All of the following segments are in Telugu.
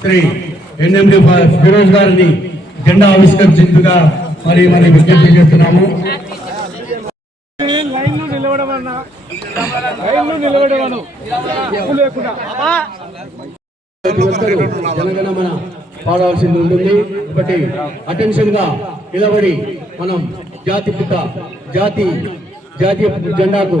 శ్రీ ఎన్ఎండి ఫిరోజ్ గారిని జెండా ఆవిష్కరించేందుగా మరి మరి విజ్ఞప్తి చేస్తున్నాము. లైన్లో అన్న లైన్లో నిలబడమను తప్పు లేకుండా. జనగణమన పాడాల్సింది ఉంటుంది. ఒకటి అటెన్షన్గా నిలబడి మనం జాతి పిత జాతి జాతీయ జెండాకు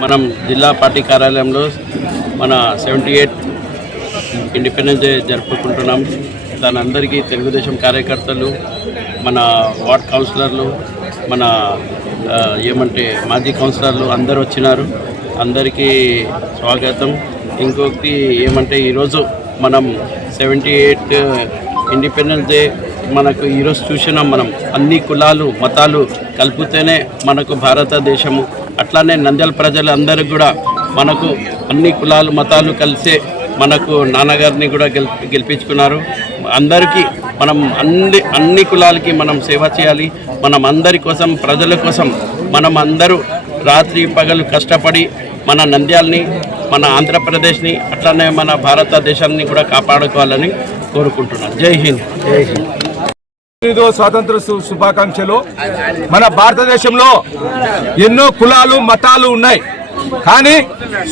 మనం జిల్లా పార్టీ కార్యాలయంలో మన సెవెంటీ ఎయిట్ ఇండిపెండెన్స్ డే జరుపుకుంటున్నాం. దాని అందరికీ తెలుగుదేశం కార్యకర్తలు మన వార్డ్ కౌన్సిలర్లు మన ఏమంటే మాజీ కౌన్సిలర్లు అందరూ వచ్చినారు. అందరికీ స్వాగతం. ఇంకొకటి ఏమంటే ఈరోజు మనం సెవెంటీ ఎయిట్ ఇండిపెండెన్స్ డే మనకు ఈరోజు చూసినాం మనం. అన్ని కులాలు మతాలు కలిపితేనే మనకు భారతదేశము. అట్లానే నంద్యాల ప్రజలు కూడా మనకు అన్ని కులాలు మతాలు కలిసే మనకు నాన్నగారిని కూడా గెలిపి గెలిపించుకున్నారు. అందరికీ మనం అన్ని అన్ని కులాలకి మనం సేవ చేయాలి. మనం అందరి కోసం ప్రజల కోసం మనం అందరూ రాత్రి పగలు కష్టపడి మన నంద్యాలని మన ఆంధ్రప్రదేశ్ని అట్లానే మన భారతదేశాన్ని కూడా కాపాడుకోవాలని కోరుకుంటున్నాను. జై హింద్. జై హింద్. ఎనిమిదో స్వాతంత్ర శుభాకాంక్షలు. మన భారతదేశంలో ఎన్నో కులాలు మతాలు ఉన్నాయి. కానీ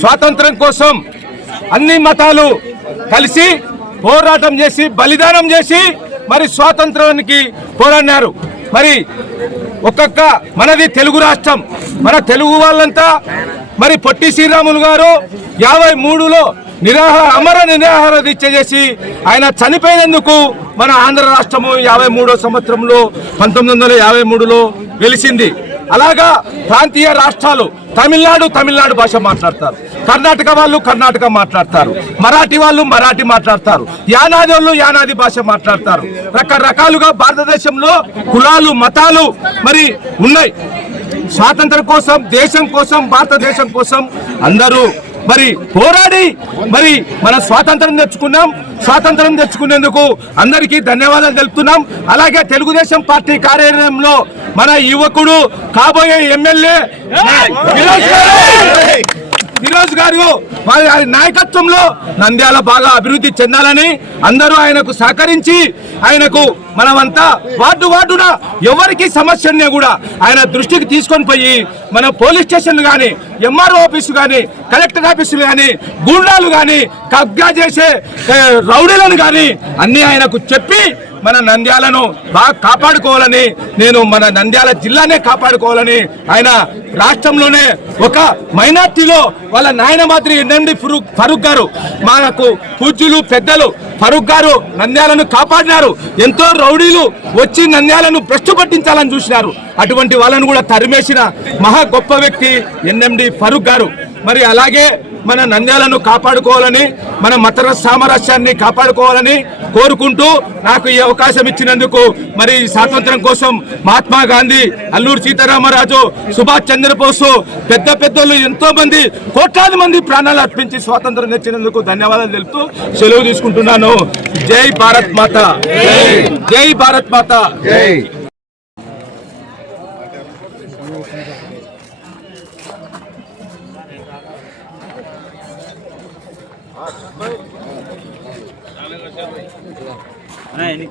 స్వాతంత్రం కోసం అన్ని మతాలు కలిసి పోరాటం చేసి బలిదానం చేసి మరి స్వాతంత్రానికి పోరాడినారు. మరి ఒక్కొక్క మనది తెలుగు రాష్ట్రం. మన తెలుగు వాళ్ళంతా మరి పొట్టి శ్రీరాములు గారు యాభై మూడులో నిరాహార అమర నిరాహార దీక్ష చేసి ఆయన చనిపోయినందుకు మన ఆంధ్ర రాష్ట్రము యాభై మూడో సంవత్సరంలో పంతొమ్మిది వందల యాభై మూడులో వెలిసింది. అలాగా ప్రాంతీయ రాష్ట్రాలు తమిళనాడు తమిళనాడు భాష మాట్లాడతారు. కర్ణాటక వాళ్ళు కర్ణాటక మాట్లాడతారు. మరాఠీ వాళ్ళు మరాఠీ మాట్లాడతారు. యానాది వాళ్ళు యానాది భాష మాట్లాడతారు. రకరకాలుగా భారతదేశంలో కులాలు మతాలు మరి ఉన్నాయి. స్వాతంత్రం కోసం దేశం కోసం భారతదేశం కోసం అందరూ మరి పోరాడి మరి మన స్వాతంత్రం తెచ్చుకున్నాం. స్వాతంత్రం తెచ్చుకునేందుకు అందరికీ ధన్యవాదాలు తెలుపుతున్నాం. అలాగే తెలుగుదేశం పార్టీ కార్యాలయంలో మన యువకుడు కాబోయే ఎమ్మెల్యే ఫిరోజ్ గారు వారి నాయకత్వంలో నంద్యాల బాగా అభివృద్ధి చెందాలని అందరూ ఆయనకు సహకరించి ఆయనకు మనమంతా వార్డు వార్డున ఎవరికి సమస్యని కూడా ఆయన దృష్టికి తీసుకొని పోయి మన పోలీస్ స్టేషన్లు కానీ ఎంఆర్ఓ ఆఫీసు కానీ కలెక్టర్ ఆఫీసులు కానీ గూండాలు కానీ కబ్జా చేసే రౌడీలను కానీ అన్ని ఆయనకు చెప్పి మన నంద్యాలను బాగా కాపాడుకోవాలని నేను మన నంద్యాల జిల్లానే కాపాడుకోవాలని ఆయన రాష్ట్రంలోనే ఒక మైనార్టీలో వాళ్ళ నాయన మాదిరి ఎన్ఎండి ఫరూక్ ఫరూక్ గారు మనకు పూజ్యులు పెద్దలు ఫరూక్ గారు నంద్యాలను కాపాడినారు. ఎంతో రౌడీలు వచ్చి నంద్యాలను భ్రష్టు పట్టించాలని చూసినారు. అటువంటి వాళ్ళను కూడా తరిమేసిన మహా గొప్ప వ్యక్తి ఎన్ఎండి ఫరూక్ గారు. మరి అలాగే మన నంద్యాలను కాపాడుకోవాలని మన మత సామరస్యాన్ని కాపాడుకోవాలని కోరుకుంటూ నాకు ఈ అవకాశం ఇచ్చినందుకు మరి స్వాతంత్రం కోసం మహాత్మా గాంధీ అల్లూరు సీతారామరాజు సుభాష్ చంద్రబోస్ పెద్ద పెద్దలు ఎంతో మంది కోట్లాది మంది ప్రాణాలు అర్పించి స్వాతంత్రం తెచ్చినందుకు ధన్యవాదాలు తెలుపుతూ సెలవు తీసుకుంటున్నాను జై భారత్ మాత జై భారత్ మాత జై Right. Nah, ini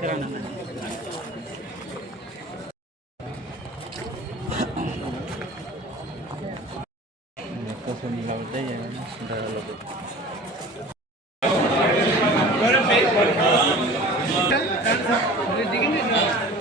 you.